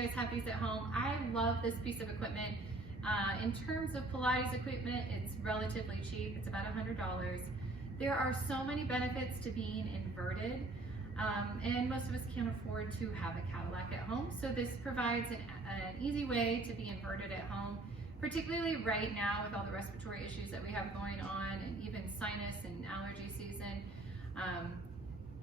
guys have these at home. I love this piece of equipment. In terms of Pilates equipment, it's relatively cheap. It's about $100. There are so many benefits to being inverted, and most of us can't afford to have a Cadillac at home. So this provides an easy way to be inverted at home, particularly right now with all the respiratory issues that we have going on, and even sinus and allergy season.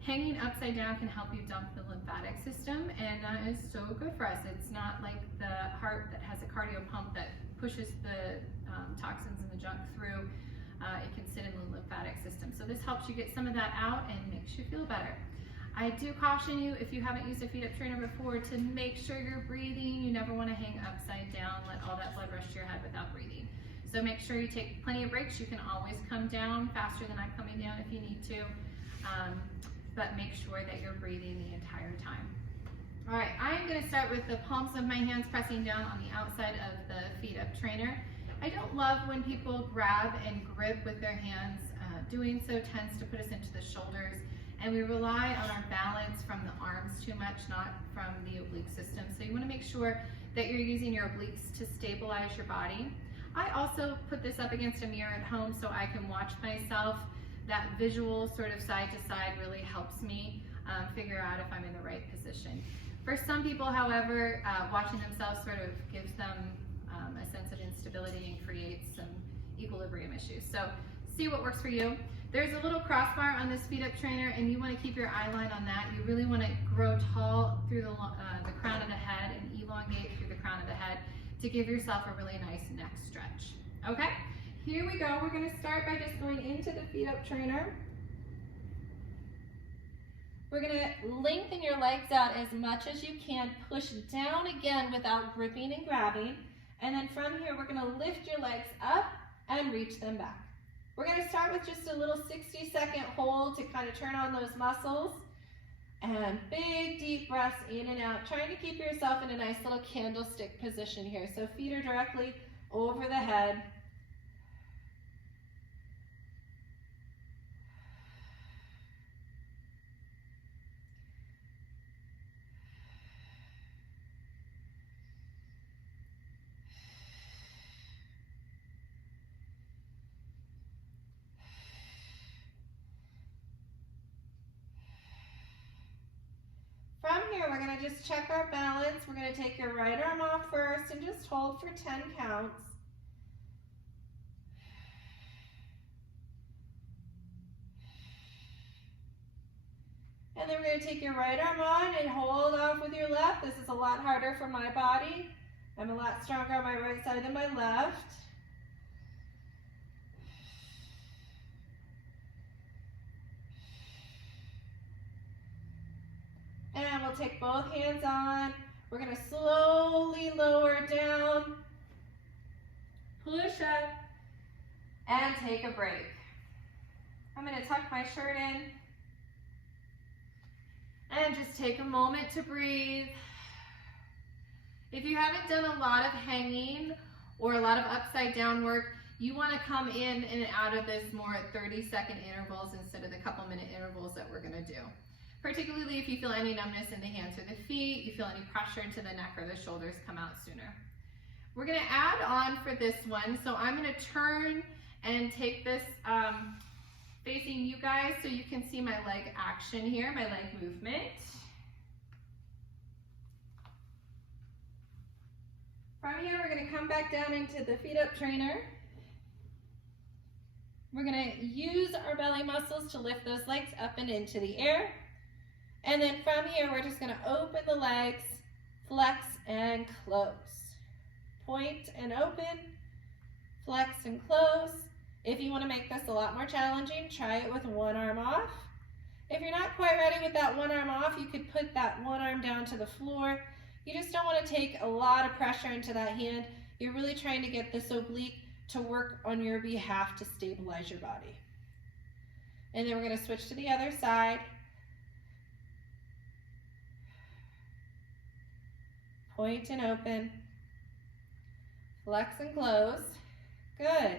Hanging upside down can help you dump the lymphatic system, and that is so good for us. It's not like the heart that has a cardio pump that pushes the toxins and the junk through. It can sit in the lymphatic system. So this helps you get some of that out and makes you feel better. I do caution you, if you haven't used a feet up trainer before, to make sure you're breathing. You never want to hang upside down, let all that blood rush to your head without breathing. So make sure you take plenty of breaks. You can always come down faster than I'm coming down if you need to. But make sure that you're breathing the entire time. All right, I'm gonna start with the palms of my hands pressing down on the outside of the feet up trainer. I don't love when people grab and grip with their hands. Doing so tends to put us into the shoulders, and we rely on our balance from the arms too much, not from the oblique system. So you wanna make sure that you're using your obliques to stabilize your body. I also put this up against a mirror at home so I can watch myself. That visual sort of side to side really helps me figure out if I'm in the right position. For some people, however, watching themselves sort of gives them a sense of instability and creates some equilibrium issues. So see what works for you. There's a little crossbar on this feet up trainer, and you want to keep your eye line on that. You really want to grow tall through the crown of the head and elongate through the crown of the head to give yourself a really nice neck stretch. Okay? Here we go. We're going to start by just going into the feet up trainer. We're going to lengthen your legs out as much as you can. Push down again without gripping and grabbing. And then from here, we're going to lift your legs up and reach them back. We're going to start with just a little 60-second hold to kind of turn on those muscles. And big deep breaths in and out, trying to keep yourself in a nice little candlestick position here. So feet are directly over the head. From here, we're going to just check our balance. We're going to take your right arm off first and just hold for 10 counts. And then we're going to take your right arm on and hold off with your left. This is a lot harder for my body. I'm a lot stronger on my right side than my left. And we'll take both hands on. We're going to slowly lower down, push up, and take a break. I'm going to tuck my shirt in and just take a moment to breathe. If you haven't done a lot of hanging or a lot of upside down work, you want to come in and out of this more at 30-second intervals instead of the couple-minute intervals that we're going to do. Particularly if you feel any numbness in the hands or the feet, you feel any pressure into the neck or the shoulders come out sooner. We're going to add on for this one, so I'm going to turn and take this facing you guys so you can see my leg action here, my leg movement. From here, we're going to come back down into the feet up trainer. We're going to use our belly muscles to lift those legs up and into the air. And then from here, we're just going to open the legs, flex and close. Point and open, flex and close. If you want to make this a lot more challenging, try it with one arm off. If you're not quite ready with that one arm off, you could put that one arm down to the floor. You just don't want to take a lot of pressure into that hand. You're really trying to get this oblique to work on your behalf to stabilize your body. And then we're going to switch to the other side. Point and open, flex and close. Good.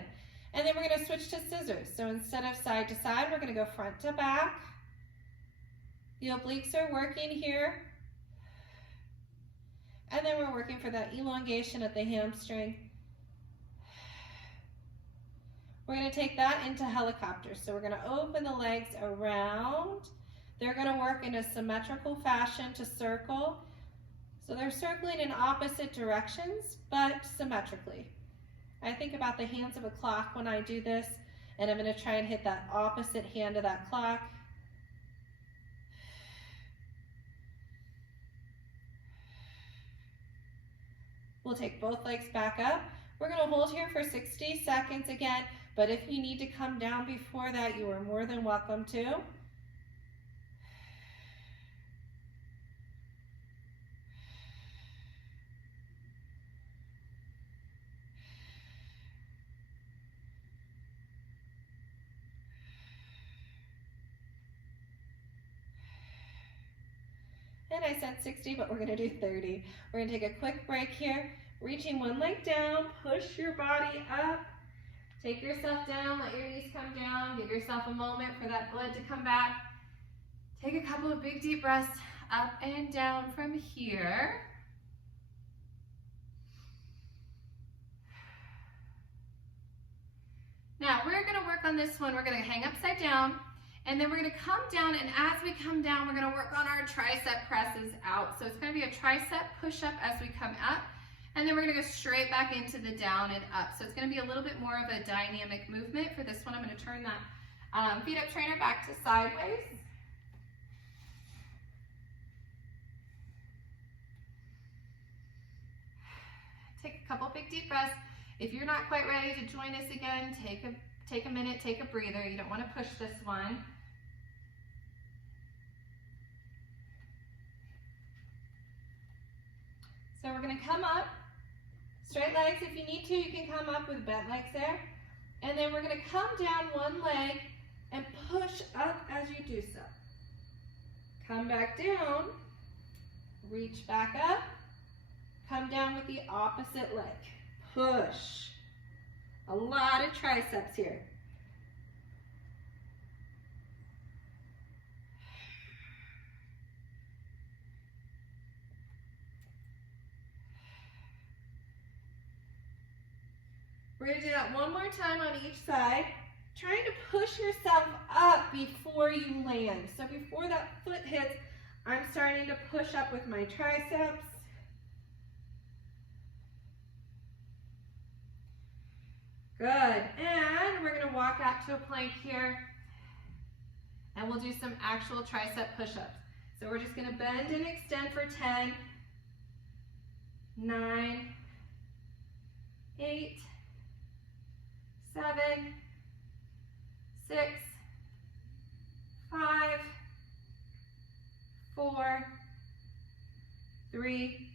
And then we're going to switch to scissors. So instead of side to side, we're going to go front to back. The obliques are working here. And then we're working for that elongation at the hamstring. We're going to take that into helicopter. So we're going to open the legs around. They're going to work in a symmetrical fashion to circle. So they're circling in opposite directions, but symmetrically. I think about the hands of a clock when I do this, and I'm going to try and hit that opposite hand of that clock. We'll take both legs back up. We're going to hold here for 60 seconds again, but if you need to come down before that, you are more than welcome to. And I said 60, but we're going to do 30. We're going to take a quick break here, reaching one leg down, push your body up, take yourself down, let your knees come down, give yourself a moment for that blood to come back. Take a couple of big deep breaths up and down from here. Now we're going to work on this one. We're going to hang upside down. And then we're going to come down, and as we come down, we're going to work on our tricep presses out. So it's going to be a tricep push-up as we come up, and then we're going to go straight back into the down and up. So it's going to be a little bit more of a dynamic movement. For this one, I'm going to turn that feet up trainer back to sideways. Take a couple big deep breaths. If you're not quite ready to join us again, take a minute, take a breather. You don't want to push this one. So we're going to come up, straight legs. If you need to, you can come up with bent legs there. And then we're going to come down one leg and push up as you do so. Come back down, reach back up, come down with the opposite leg. Push. A lot of triceps here. We're going to do that one more time on each side, trying to push yourself up before you land. So before that foot hits, I'm starting to push up with my triceps. Good, and we're going to walk out to a plank here, and we'll do some actual tricep push-ups. So we're just going to bend and extend for 10, 9, 8, 7, 6, 5, 4, 3,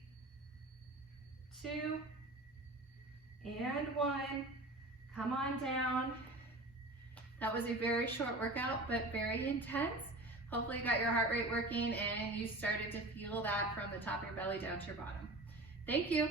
2, and 1. Come on down. That was a very short workout, but very intense. Hopefully you got your heart rate working and you started to feel that from the top of your belly down to your bottom. Thank you.